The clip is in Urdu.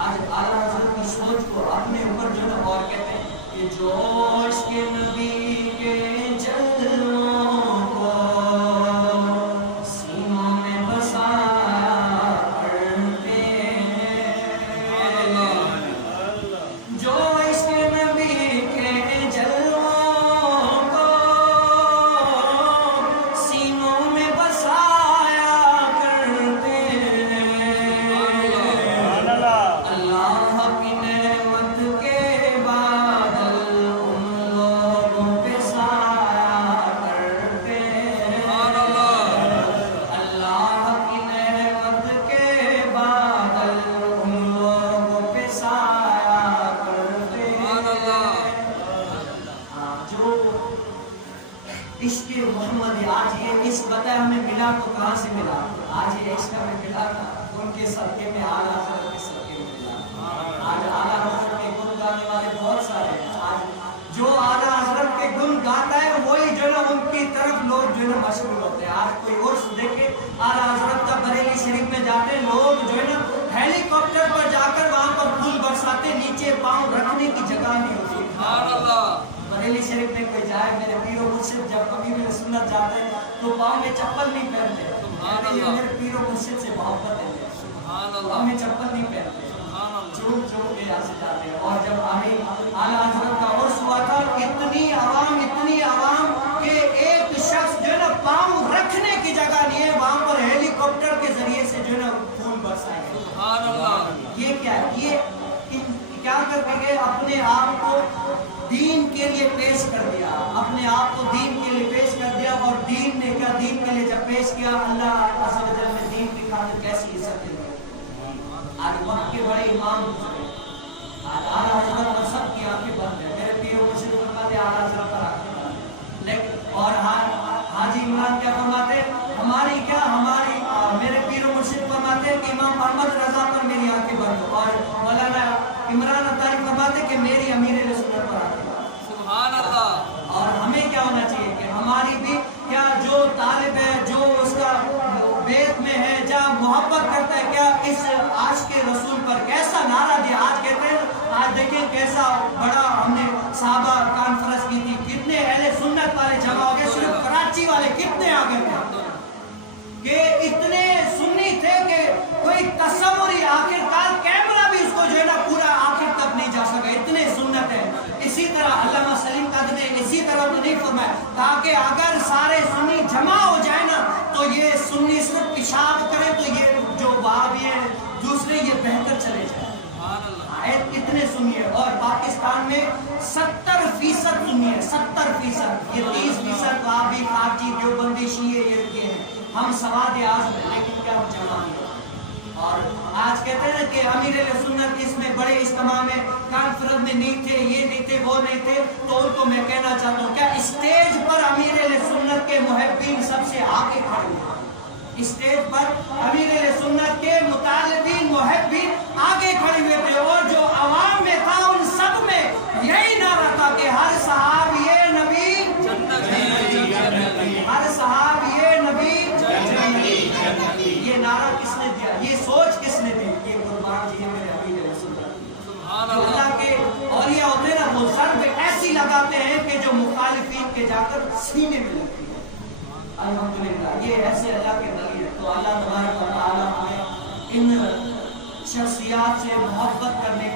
آج اعلیٰ حضرت کی سوچ کو اپنے اوپر جو ہے اور کہتے ہیں کہ جوش کے نبی کے جلووں کو سینوں میں بسایا کرتے ہیں، جوش کے نبی کے جلووں کو سینوں میں بسایا کرتے ہیں، اللہ کی نعمت کے بادل ان لوگوں پہ سایہ کرتے ہیں، اللہ کی نعمت کے بادل ان لوگوں پہ سایہ کرتے ہیں۔ جو عشق محمد آج یہ عشق بتا ہمیں ملا تو کہاں سے ملا؟ آج یہ عشق ہمیں ملا تھا ان کے صدقے میں، اعلیٰ حضرت کے صدقے میں ملا۔ آج اعلیٰ حضرت کے گن گانے والے بہت سارے ہیں، آج جو اعلیٰ حضرت کے گن گاتا ہے وہی جو ہے ان کی طرف لوگ جو ہے مشغول ہوتے ہیں۔ آج کوئی عرس دیکھے اعلیٰ حضرت کا بریلی شریف میں جاتے ہیں، لوگ جو ہے نا ہیلی کاپٹر پر جا کر وہاں پر پھول برساتے، نیچے پاؤں رکھنے کی جگہ نہیں ہوتی۔ بریلی شریف میں کوئی جائے، میرے پیر و مرشد جب کبھی میرے سنت جاتے ہیں تو پاؤں میں چپل نہیں پہنتے، یہ میرے پیر و مرشد سے محبت ہے، پاؤں میں چپل نہیں پہنتے، چوک چوک کے یہاں سے جاتے ہیں۔ اور جب اعلیٰ حضرت کا عرس ہوا تھا، اتنی عوام کہ ایک شخص جو ہے نا پاؤں رکھنے کی جگہ نہیں ہے، وہاں پر ہیلی کاپٹر کے ذریعے سے جو ہے نا پھول برسائے گئے۔ یہ کیا ہے؟ یہ کیا کرتے گئے؟ اپنے آپ کو دین کے لیے پیش کر دیا، اپنے آپ کو دین کے لیے پیش کر دیا، اور دین نے کیا؟ دین کے لیے جب پیش کیا، اللہ عز و جل نے دین کی خاطر کیسی عزت دی۔ آج وقت کے بڑے امام گزرے، آج اعلیٰ حضرت پر سب کی آنکھیں بند ہیں، میرے پیر و مرشد فرماتے اعلیٰ حضرت پر آنکھیں بند ہیں، لیکن اور حاجی عمران کیا فرماتے؟ ہماری میرے پیر و مرشد فرماتے کہ امام احمد رضا پر میری آنکھیں بند ہو، اور مولانا عمران عطاری فرماتے کہ میری امیر سنت پر آنکھیں بند۔ سبحان اللہ۔ اور ہمیں کیا ہونا چاہیے کہ ہماری بھی کیا جو طالب ہے، جو اس کا بیت میں ہے، جہاں محبت کرتا ہے، کیا اس عاشق رسول پر کیسا نعرہ دیا؟ آج کہتے ہیں، آج دیکھیں کیسا بڑا ہم نے صحابہ کانفرنس کی تھی، کتنے اہل سنت والے جمع ہو گئے، صرف کراچی والے کتنے آ گئے تھے کہ اتنے سنی تھے کہ کوئی تصور ہی آخرکار کیمرہ بھی اس کو جو ہے نا پورا آخر تک نہیں جا سکا، اتنے سنت ہیں۔ اسی طرح علامہ سلیم قادری نے اسی طرح تو نہیں فرمایا، تاکہ اگر سارے سنی جمع ہو جائے نا تو یہ سنی صرف پیشاب کرے تو یہ جو وہابی ہیں دوسرے یہ بہتر چلے جائیں۔ اتنے سنی ہے، اور پاکستان میں 70% سنی ہے، 70%، یہ 30% وہابی خارجی دیوبندی شیعہ یہ ہیں، ہم سواد اعظم ہیں، لیکن کیا ہم جمع نہیں۔ اور آج کہتے ہیں کہ امیر اہل سنت اس میں بڑے اجتماع میں کانفرنس میں نہیں تھے، یہ نہیں تھے، وہ نہیں تھے، تو ان کو میں کہنا چاہتا ہوں، کیا اسٹیج پر امیر اہل سنت کے محبین سب سے آگے کھڑے ہوئے؟ اسٹیج پر امیر اہل سنت کے مطالبین محبین آگے کھڑے ہوئے تھے، اور جو عوام میں تھا ان سب میں یہی نعرہ تھا کہ ہر صحابی نبی ہر صحابی نبی جنتی۔ یہ نعرہ کس نے دیا؟ یہ سوچ کس نے دی؟ یہ قربان جی میرے امیر اہل سنت۔ جو اللہ کے اولیاء ہوتے ہیں نا، وہ ضرب ایسی لگاتے ہیں کہ جو مخالفین کے جا کر سینے میں لگتی ہے۔ الحمدللہ یہ ایسے اللہ کے ولی ہیں۔ تو اللہ تبارک و تعالیٰ ہمیں ان شخصیات سے محبت کرنے